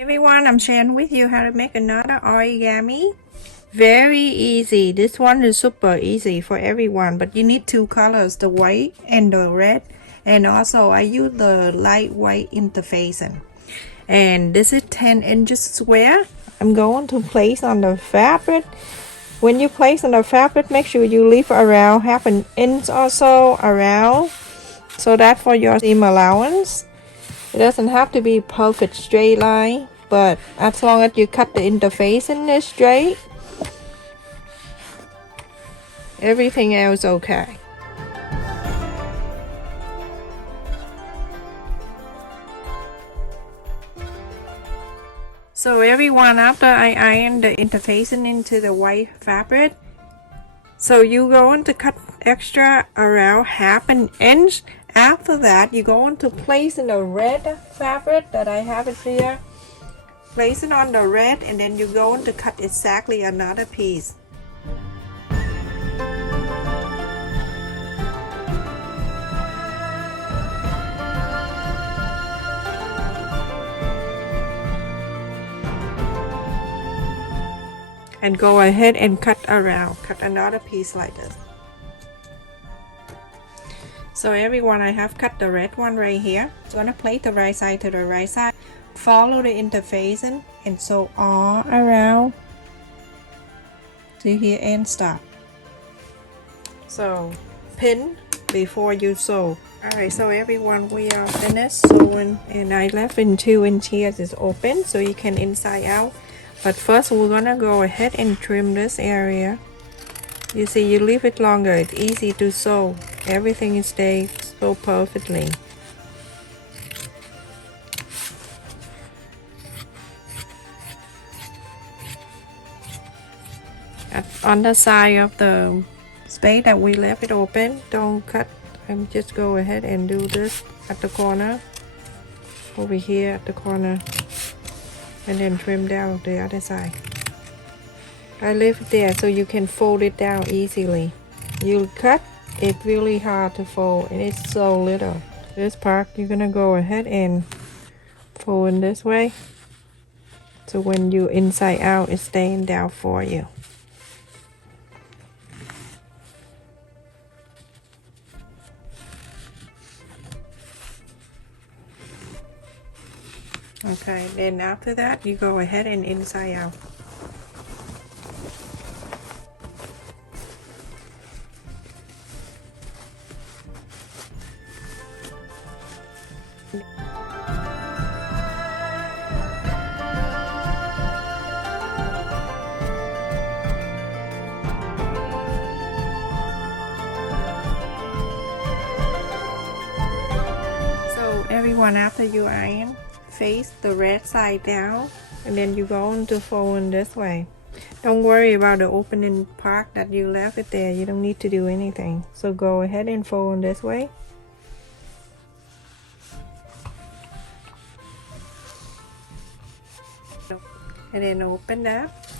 Everyone, I'm sharing with you how to make another origami. Very easy. This one is super easy for everyone, but you need two colors, the white and the red. And also I use the light white interfacing. And this is 10 inches square. I'm going to place on the fabric. When you place on the fabric, make sure you leave around half an inch or so around, so that for your seam allowance. It doesn't have to be perfect straight line, but as long as you cut the interface in this straight, everything else okay. So everyone, after I iron the interfacing into the white fabric, so you're going to cut extra around half an inch. After that, you're going to place in the red fabric that I have it here. Place it on the red, and then you're going to cut exactly another piece. And go ahead and cut another piece like this. So everyone, I have cut the red one right here. So I'm gonna place the right side to the right side, follow the interfacing, and sew all around to here and stop. So pin before you sew. Alright, so everyone, we are finished sewing, and I left in 2 inch here is open so you can inside out. But first we're gonna go ahead and trim this area. You see, you leave it longer, it's easy to sew. Everything stays so perfectly. On the side of the space that we left it open, don't cut. And just go ahead and do this at the corner, over here at the corner, and then trim down the other side. I leave it there so you can fold it down easily. You cut, it's really hard to fold, and it's so little. This part, you're gonna go ahead and fold in this way, so when you inside out, it's staying down for you. Okay, then after that, you go ahead and inside out. So everyone, after you iron, face the red side down, and then you go on to fold in this way. Don't worry about the opening part that you left it there. You don't need to do anything. So go ahead and fold in this way. And then open that.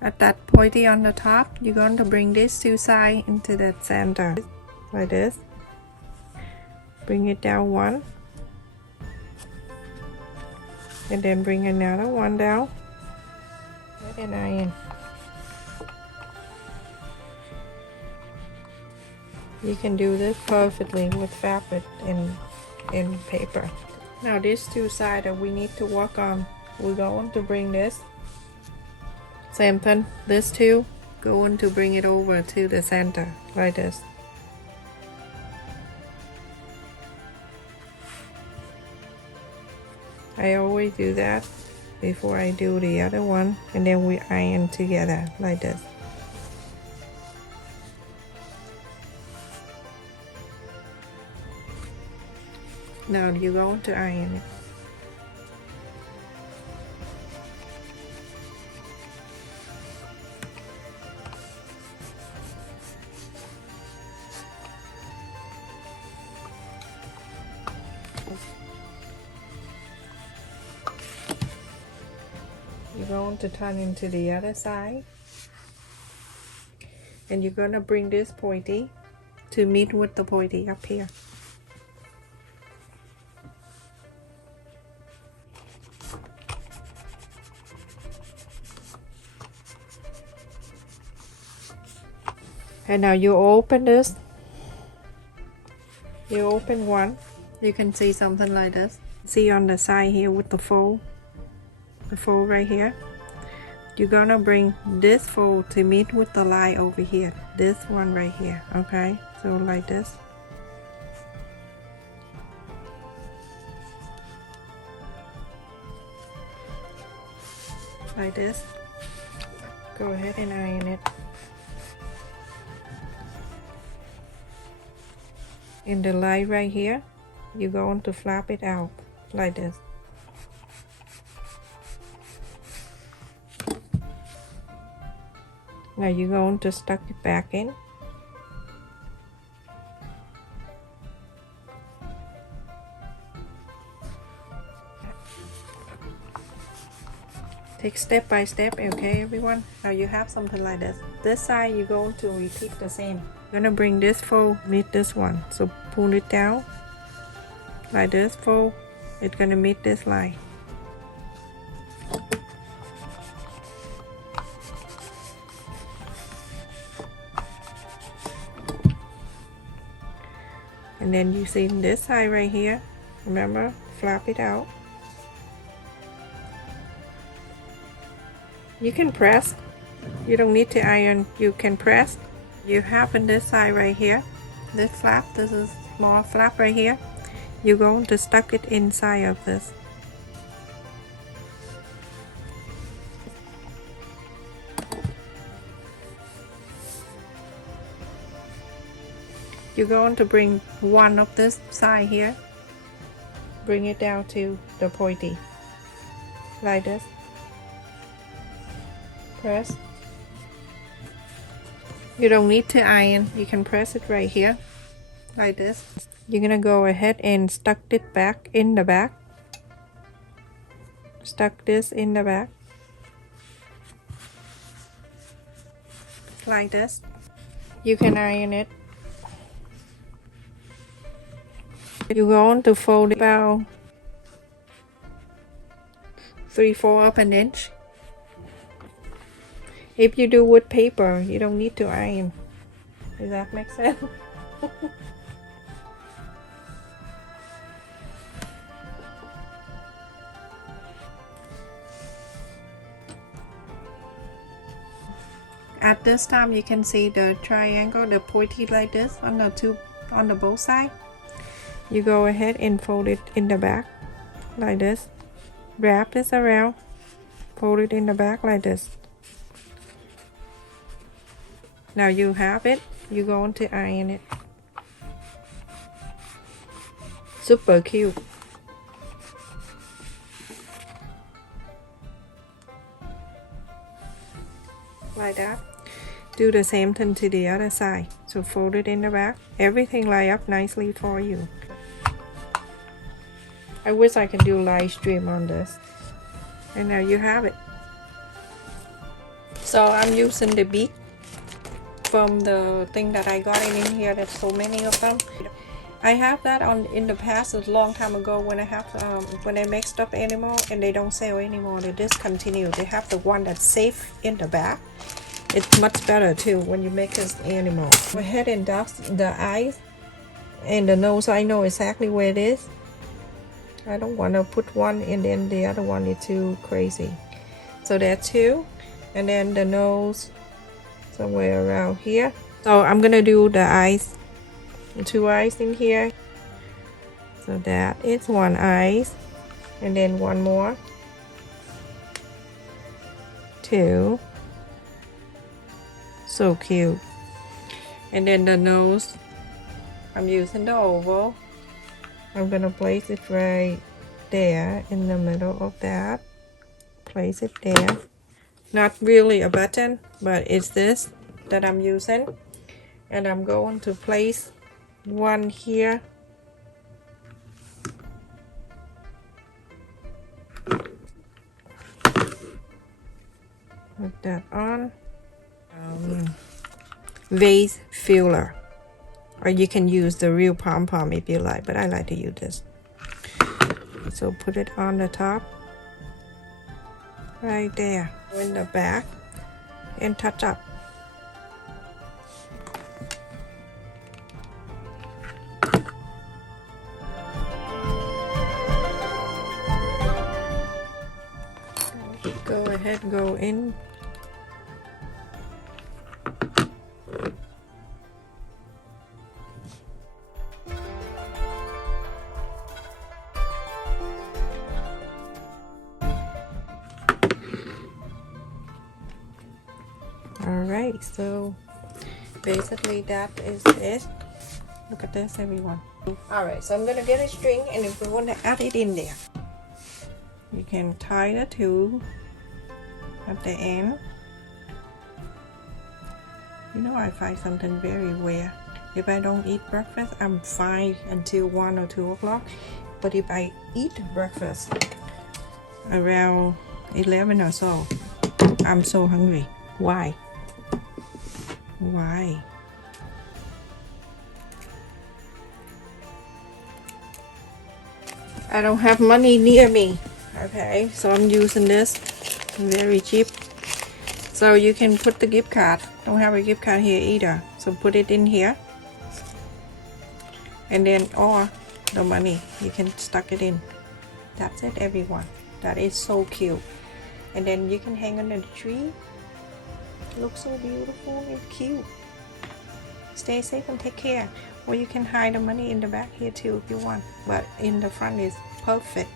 At that pointy on the top, you're going to bring these two sides into the center, like this. Bring it down one. And then bring another one down. And iron. You can do this perfectly with fabric and paper. Now these two sides that we need to work on, we're going to bring this. Same thing, this two, going to bring it over to the center, like this. I always do that before I do the other one, and then we iron together like this. Now you're going to iron it. You're going to turn into the other side, and you're going to bring this pointy to meet with the pointy up here. And now you open this. You open one, you can see something like this. See on the side here with the fold right here. You're gonna bring this fold to meet with the line over here, this one right here. Okay, so like this. Like this. Go ahead and iron it. In the line right here, you're going to flap it out like this. Now you're going to stuck it back in. Take step by step, okay everyone? Now you have something like this. This side you're going to repeat the same. You're gonna bring this fold, meet this one. So pull it down like this fold. It's gonna meet this line. And then you see this side right here. Remember, flap it out. You can press. You don't need to iron. You can press. You have on this side right here, this flap, this is small flap right here. You're going to stuck it inside of this. You're going to bring one of this side here, bring it down to the pointy, like this. Press. You don't need to iron, you can press it right here, like this. You're gonna go ahead and stuck it back in the back. Stuck this in the back. Like this. You can iron it. You're going to fold it about 3/4 of an inch. If you do with paper, you don't need to iron. Does that make sense? At this time, you can see the triangle, the pointy like this on the both sides. You go ahead and fold it in the back like this. Wrap this around, fold it in the back like this. Now you have it, you're going to iron it. Super cute. Like that. Do the same thing to the other side. So fold it in the back. Everything line up nicely for you. I wish I could do live stream on this. And now you have it. So I'm using the bead from the thing that I got in here. There's so many of them. I have that on in the past, a long time ago, when I have when I make stuffed animal and they don't sell anymore. They discontinue. They have the one that's safe in the back. It's much better too when you make this animal. Go ahead and dust the eyes and the nose. I know exactly where it is. I don't want to put one and then the other one is too crazy. So that's two, and then the nose somewhere around here. So I'm gonna do the eyes, 2 eyes in here. So that is 1 eye, and then 1 more, 2. So cute. And then the nose, I'm using the oval. I'm gonna place it right there in the middle of that. Place it there. Not really a button, but it's this that I'm using. And I'm going to place one here. Put that on. Vase filler. Or you can use the real pom-pom if you like, but I like to use this. So put it on the top. Right there. In the back. And touch up. Go ahead, go in. Alright, so basically that is it. Look at this, everyone. Alright, so I'm gonna get a string, and if we want to add it in there, you can tie the two at the end. You know, I find something very rare. If I don't eat breakfast, I'm fine until 1 or 2 o'clock. But if I eat breakfast around 11 or so, I'm so hungry. Why? Why? I don't have money near me. Okay, so I'm using this. Very cheap. So you can put the gift card. Don't have a gift card here either. So put it in here. And then, or the money, you can stuck it in. That's it, everyone. That is so cute. And then you can hang on the tree. Looks so beautiful and cute. Stay safe and take care. Or you can hide the money in the back here too if you want. But in the front is perfect.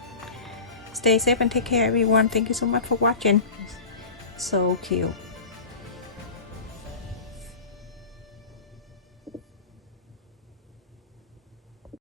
Stay safe and take care, everyone. Thank you so much for watching. So cute.